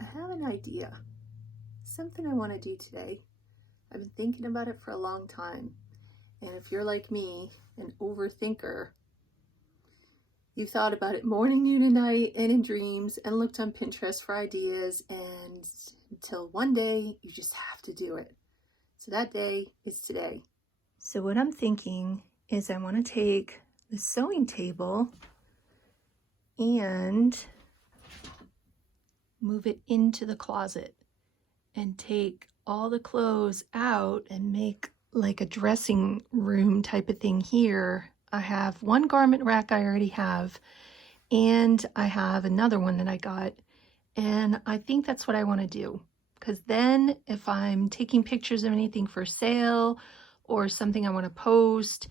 I have an idea, something I want to do today. I've been thinking about it for a long time, and if you're like me, an overthinker, you've thought about it morning, noon, and night, and in dreams, and looked on Pinterest for ideas, and until one day you just have to do it. So that day is today. So what I'm thinking is I want to take the sewing table and move it into the closet and take all the clothes out and make like a dressing room type of thing here. I have one garment rack I already have, and I have another one that I got, and I think that's what I want to do, because then if I'm taking pictures of anything for sale or something I want to post,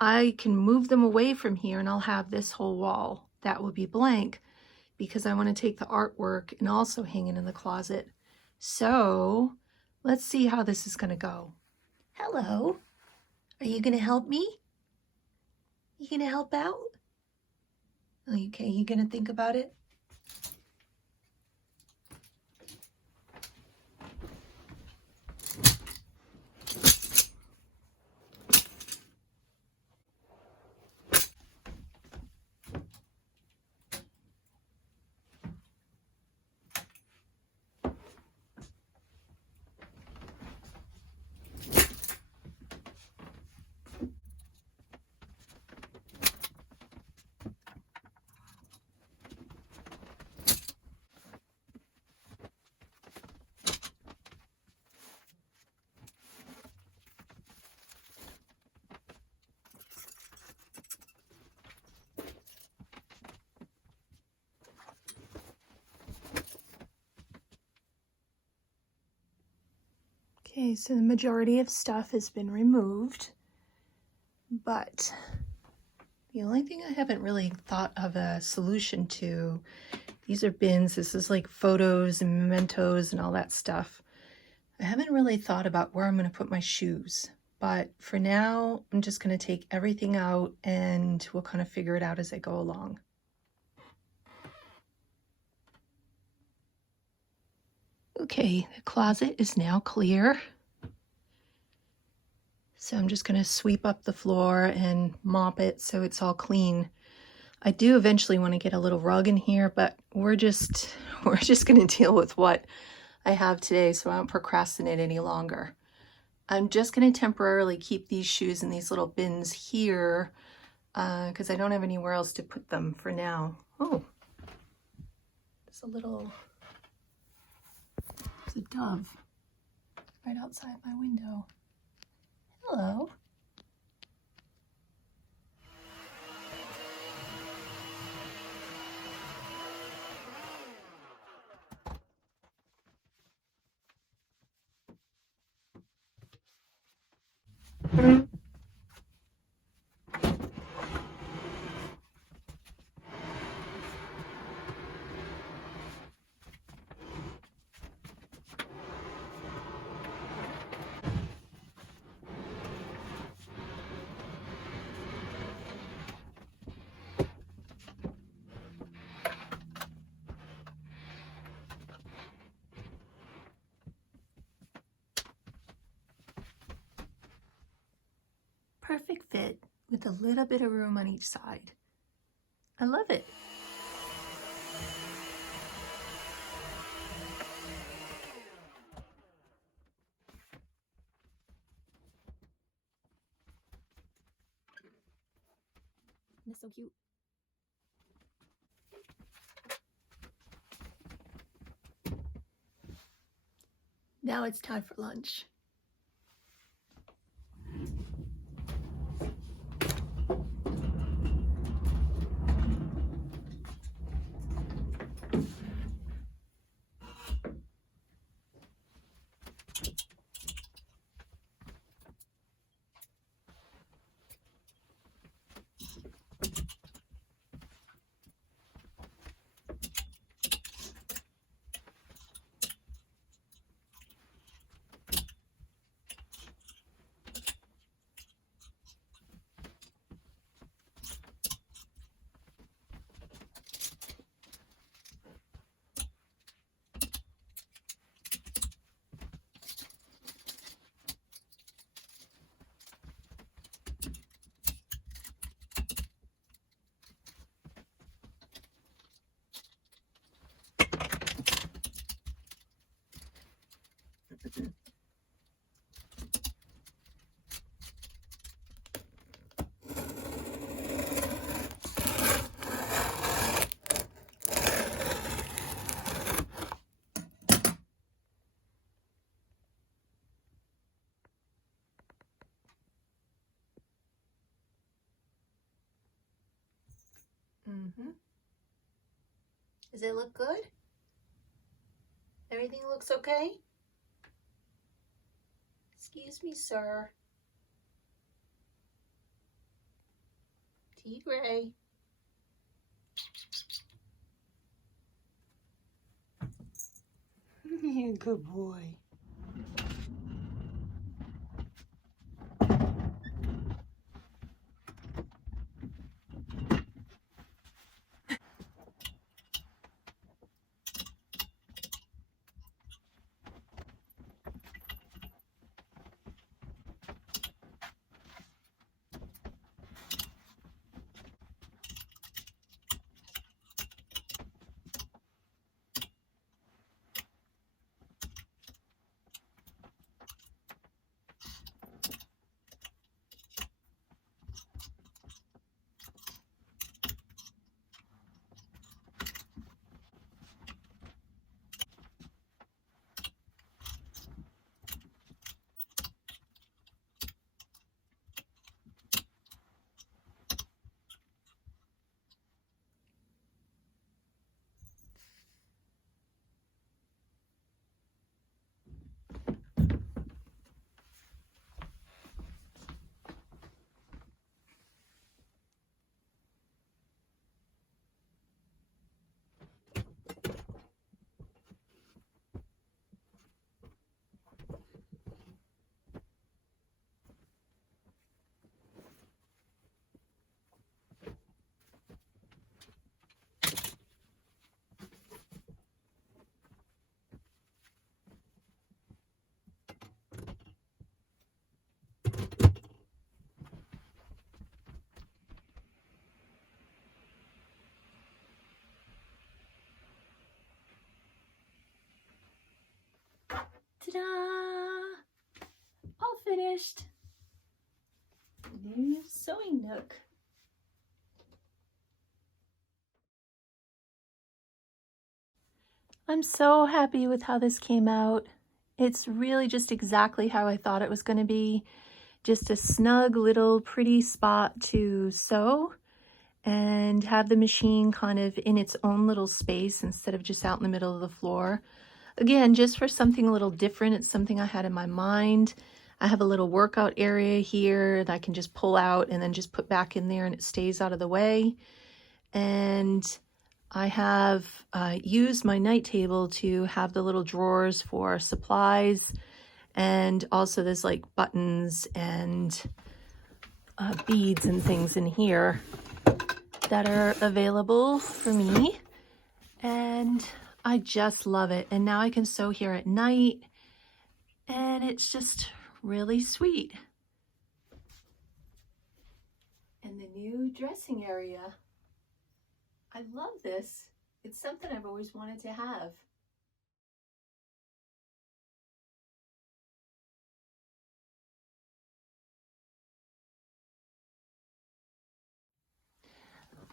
I can move them away from here and I'll have this whole wall that will be blank, because I want to take the artwork and also hang it in the closet. So let's see how this is going to go. Hello, are you going to help me? You going to help out? Okay, you going to think about it? Okay, so the majority of stuff has been removed, but the only thing I haven't really thought of a solution to, these are bins. This is like photos and mementos and all that stuff. I haven't really thought about where I'm going to put my shoes, but for now, I'm just going to take everything out and we'll kind of figure it out as I go along. Okay, the closet is now clear. So I'm just going to sweep up the floor and mop it so it's all clean. I do eventually want to get a little rug in here, but we're just going to deal with what I have today so I don't procrastinate any longer. I'm just going to temporarily keep these shoes in these little bins here because I don't have anywhere else to put them for now. Oh, there's a dove right outside my window. Hello. Perfect fit with a little bit of room on each side. I love it. That's so cute. Now it's time for lunch. Does it look good? Everything looks okay? Excuse me, sir. Tea Gray. Good boy. Ta-da! All finished. New sewing nook. I'm so happy with how this came out. It's really just exactly how I thought it was going to be. Just a snug little pretty spot to sew and have the machine kind of in its own little space instead of just out in the middle of the floor. Again, just for something a little different. It's something I had in my mind. I have a little workout area here that I can just pull out and then just put back in there and it stays out of the way. And I have used my night table to have the little drawers for supplies, and also there's like buttons and beads and things in here that are available for me, and I just love it. And now I can sew here at night, and it's just really sweet. And the new dressing area. I love this. It's something I've always wanted to have.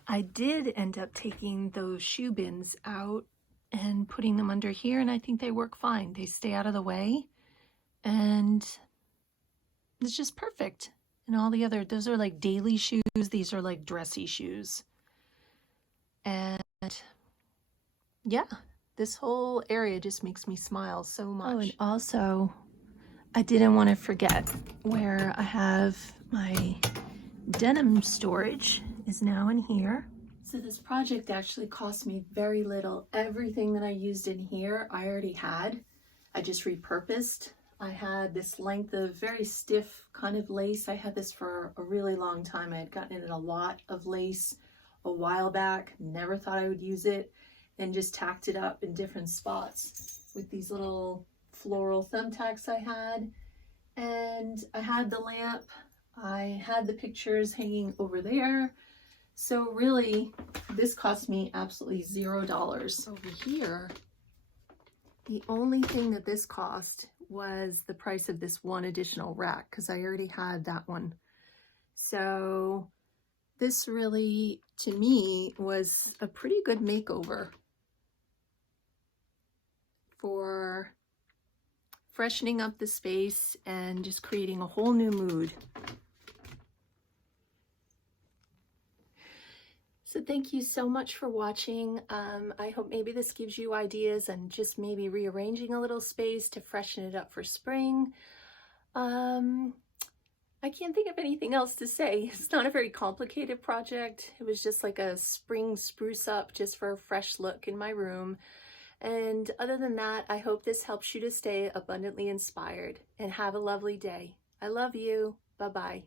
I did end up taking those shoe bins out and putting them under here, and I think they work fine. They stay out of the way, and it's just perfect. And all the other, those are like daily shoes. These are like dressy shoes. And yeah, this whole area just makes me smile so much. Oh, and also, I didn't want to forget where I have my denim storage is now in here. So this project actually cost me very little. Everything that I used in here, I already had. I just repurposed. I had this length of very stiff kind of lace. I had this for a really long time. I had gotten in a lot of lace a while back, never thought I would use it, and just tacked it up in different spots with these little floral thumbtacks I had. And I had the lamp. I had the pictures hanging over there. So really, this cost me absolutely $0. Over here, the only thing that this cost was the price of this one additional rack, because I already had that one. So this really, to me, was a pretty good makeover for freshening up the space and just creating a whole new mood. So thank you so much for watching. I hope maybe this gives you ideas and just maybe rearranging a little space to freshen it up for spring. I can't think of anything else to say. It's not a very complicated project. It was just like a spring spruce up just for a fresh look in my room. And other than that, I hope this helps you to stay abundantly inspired and have a lovely day. I love you. Bye-bye.